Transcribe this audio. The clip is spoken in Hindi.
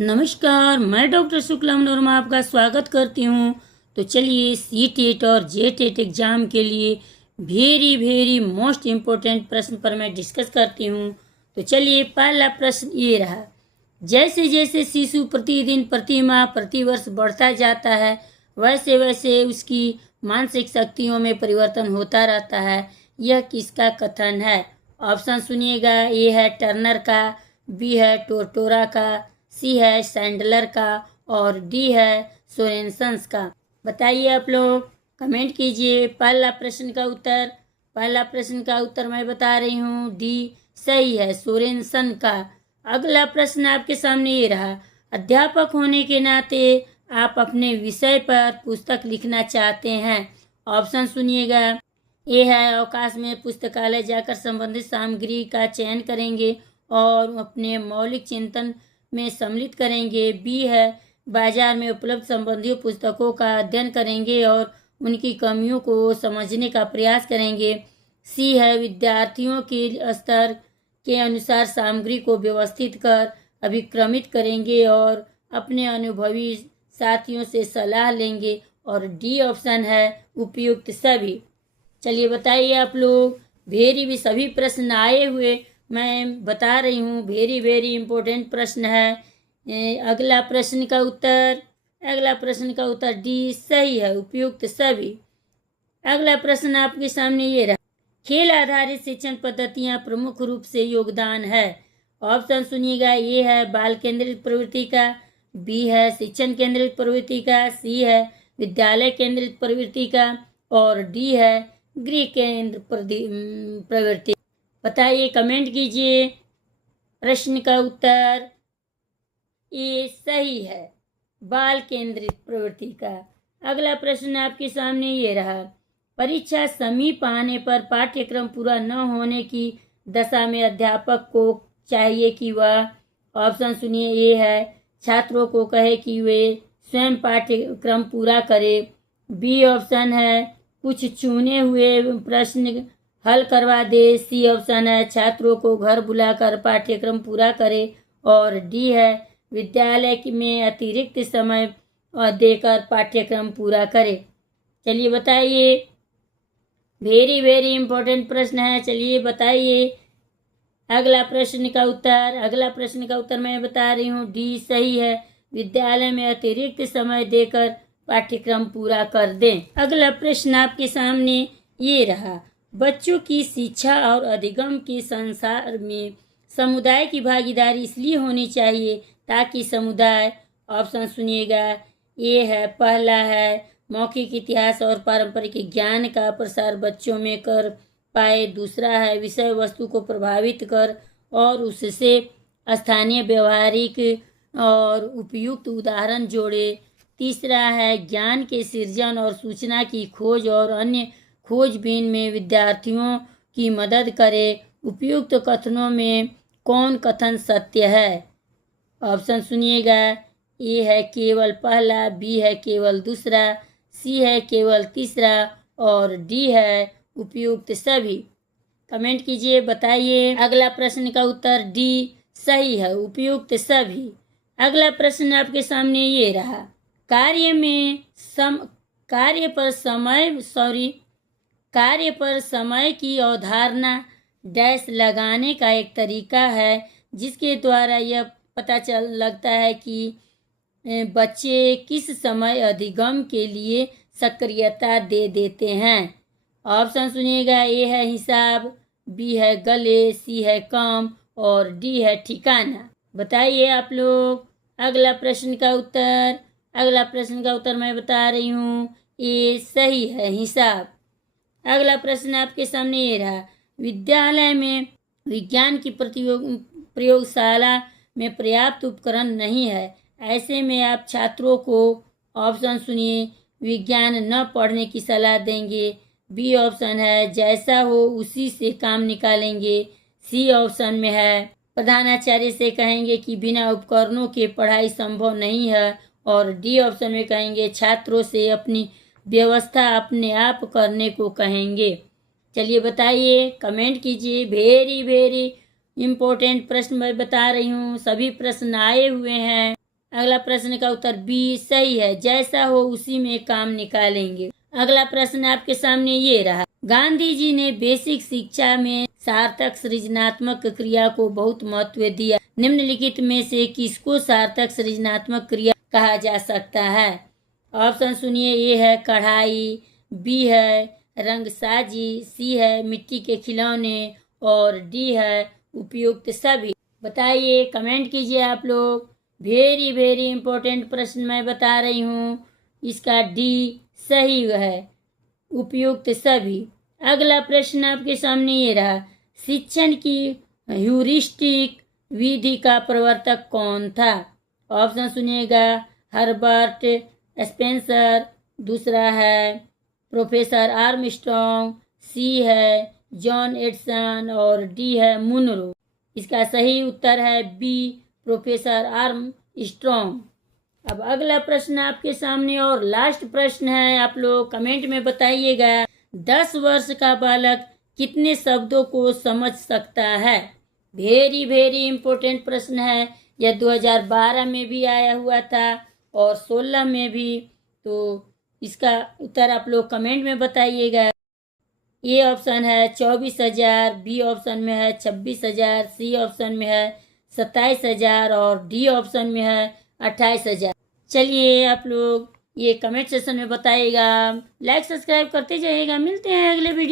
नमस्कार, मैं डॉक्टर शुक्ला मनोरमा आपका स्वागत करती हूँ। तो चलिए सीटेट और जेटेट एग्ज़ाम के लिए वेरी मोस्ट इम्पोर्टेंट प्रश्न पर मैं डिस्कस करती हूँ। तो चलिए पहला प्रश्न ये रहा। जैसे जैसे शिशु प्रतिदिन प्रतिमाह प्रतिवर्ष बढ़ता जाता है वैसे वैसे उसकी मानसिक शक्तियों में परिवर्तन होता रहता है। यह किसका कथन है? ऑप्शन सुनिएगा। ए है टर्नर का, बी है टोरटोरा का, सी है सैंडलर का और डी है सोरेनसन्स का। बताइए आप लोग, कमेंट कीजिए। पहला प्रश्न का उत्तर मैं बता रही हूँ, डी सही है, सोरेनसन का। अगला प्रश्न आपके सामने ये रहा। अध्यापक होने के नाते आप अपने विषय पर पुस्तक लिखना चाहते हैं। ऑप्शन सुनिएगा। ए है अवकाश में पुस्तकालय जाकर संबंधित सामग्री का चयन करेंगे और अपने मौलिक चिंतन में सम्मिलित करेंगे। बी है बाजार में उपलब्ध संबंधित पुस्तकों का अध्ययन करेंगे और उनकी कमियों को समझने का प्रयास करेंगे। सी है विद्यार्थियों के स्तर के अनुसार सामग्री को व्यवस्थित कर अभिक्रमित करेंगे और अपने अनुभवी साथियों से सलाह लेंगे। और डी ऑप्शन है उपयुक्त सभी। चलिए बताइए आप लोग, सभी प्रश्न आए हुए मैं बता रही हूँ। वेरी इम्पोर्टेंट प्रश्न है। अगला प्रश्न का उत्तर डी सही है, उपयुक्त सभी। अगला प्रश्न आपके सामने ये रहा। खेल आधारित शिक्षण पद्धतियाँ प्रमुख रूप से योगदान है। ऑप्शन सुनिएगा। ए है बाल केंद्रित प्रवृत्ति का, बी है शिक्षण केंद्रित प्रवृत्ति का, सी है विद्यालय केंद्रित प्रवृत्ति का और डी है गृह केंद्र प्रवृत्ति। बताइए, कमेंट कीजिए। प्रश्न का उत्तर ए सही है, बाल केंद्रित प्रवृत्ति का। अगला प्रश्न आपके सामने ये रहा। परीक्षा समीप आने पर पाठ्यक्रम पूरा न होने की दशा में अध्यापक को चाहिए कि वह, ऑप्शन सुनिए। ए है छात्रों को कहे कि वे स्वयं पाठ्यक्रम पूरा करें। बी ऑप्शन है कुछ चुने हुए प्रश्न हल करवा दे। सी ऑप्शन है छात्रों को घर बुलाकर पाठ्यक्रम पूरा करे और डी है विद्यालय में अतिरिक्त समय देकर पाठ्यक्रम पूरा करे। चलिए बताइए, वेरी इम्पोर्टेंट प्रश्न है। चलिए बताइए अगला प्रश्न का उत्तर मैं बता रही हूँ, डी सही है, विद्यालय में अतिरिक्त समय देकर पाठ्यक्रम पूरा कर दें। अगला प्रश्न आपके सामने ये रहा। बच्चों की शिक्षा और अधिगम के संसार में समुदाय की भागीदारी इसलिए होनी चाहिए ताकि समुदाय, ऑप्शन सुनिएगा। ए है पहला है मौखिक इतिहास और पारंपरिक ज्ञान का प्रसार बच्चों में कर पाए। दूसरा है विषय वस्तु को प्रभावित कर और उससे स्थानीय व्यवहारिक और उपयुक्त उदाहरण जोड़े। तीसरा है ज्ञान के सृजन और सूचना की खोज और अन्य खोजबीन में विद्यार्थियों की मदद करे। उपयुक्त कथनों में कौन कथन सत्य है? ऑप्शन सुनिएगा। ए है केवल पहला, बी है केवल दूसरा, सी है केवल तीसरा और डी है उपयुक्त सभी। कमेंट कीजिए, बताइए। अगला प्रश्न का उत्तर डी सही है, उपयुक्त सभी। अगला प्रश्न आपके सामने ये रहा। कार्य पर समय की अवधारणा डैश लगाने का एक तरीका है जिसके द्वारा यह पता लगता है कि बच्चे किस समय अधिगम के लिए सक्रियता दे देते हैं। ऑप्शन सुनिएगा। ए है हिसाब, बी है गले, सी है काम और डी है ठिकाना। बताइए आप लोग। अगला प्रश्न का उत्तर मैं बता रही हूँ, ए सही है, हिसाब। अगला प्रश्न आपके सामने ये रहा। विद्यालय में विज्ञान की प्रयोगशाला में पर्याप्त उपकरण नहीं है। ऐसे में आप छात्रों को, ऑप्शन सुनिए, विज्ञान न पढ़ने की सलाह देंगे। बी ऑप्शन है जैसा हो उसी से काम निकालेंगे। सी ऑप्शन में है प्रधानाचार्य से कहेंगे कि बिना उपकरणों के पढ़ाई संभव नहीं है और डी ऑप्शन में कहेंगे छात्रों से अपनी व्यवस्था अपने आप करने को कहेंगे। चलिए बताइए, कमेंट कीजिए। वेरी इम्पोर्टेंट प्रश्न मैं बता रही हूँ। सभी प्रश्न आए हुए हैं। अगला प्रश्न का उत्तर बी सही है, जैसा हो उसी में काम निकालेंगे। अगला प्रश्न आपके सामने ये रहा, गांधी जी ने बेसिक शिक्षा में सार्थक सृजनात्मक क्रिया को बहुत महत्व दिया। निम्नलिखित में से किसको सार्थक सृजनात्मक क्रिया कहा जा सकता है? ऑप्शन सुनिए, ए है कढ़ाई, बी है रंगसाजी, सी है मिट्टी के खिलौने और डी है उपयुक्त सभी। बताइए, कमेंट कीजिए आप लोग। वेरी वेरी इंपॉर्टेंट प्रश्न मैं बता रही हूँ, इसका डी सही है, उपयुक्त सभी। अगला प्रश्न आपके सामने ये रहा, शिक्षण की ह्यूरिस्टिक विधि का प्रवर्तक कौन था? ऑप्शन सुनिएगा, हर्बर्ट स्पेंसर, दूसरा है प्रोफेसर आर्मस्ट्रॉन्ग, सी है जॉन एडिसन और डी है मुनरो। इसका सही उत्तर है बी, प्रोफेसर आर्मस्ट्रॉन्ग। अब अगला प्रश्न आपके सामने और लास्ट प्रश्न है, आप लोग कमेंट में बताइएगा, 10 वर्ष का बालक कितने शब्दों को समझ सकता है? वेरी वेरी इंपॉर्टेंट प्रश्न है, यह 2012 में भी आया हुआ था और 16 में भी। तो इसका उत्तर आप लोग कमेंट में बताइएगा। ए ऑप्शन है 24,000, बी ऑप्शन में है 26,000, सी ऑप्शन में है 27,000 और डी ऑप्शन में है 28,000। चलिए आप लोग ये कमेंट सेक्शन में बताइएगा, लाइक सब्सक्राइब करते जाइएगा। मिलते हैं अगले वीडियो।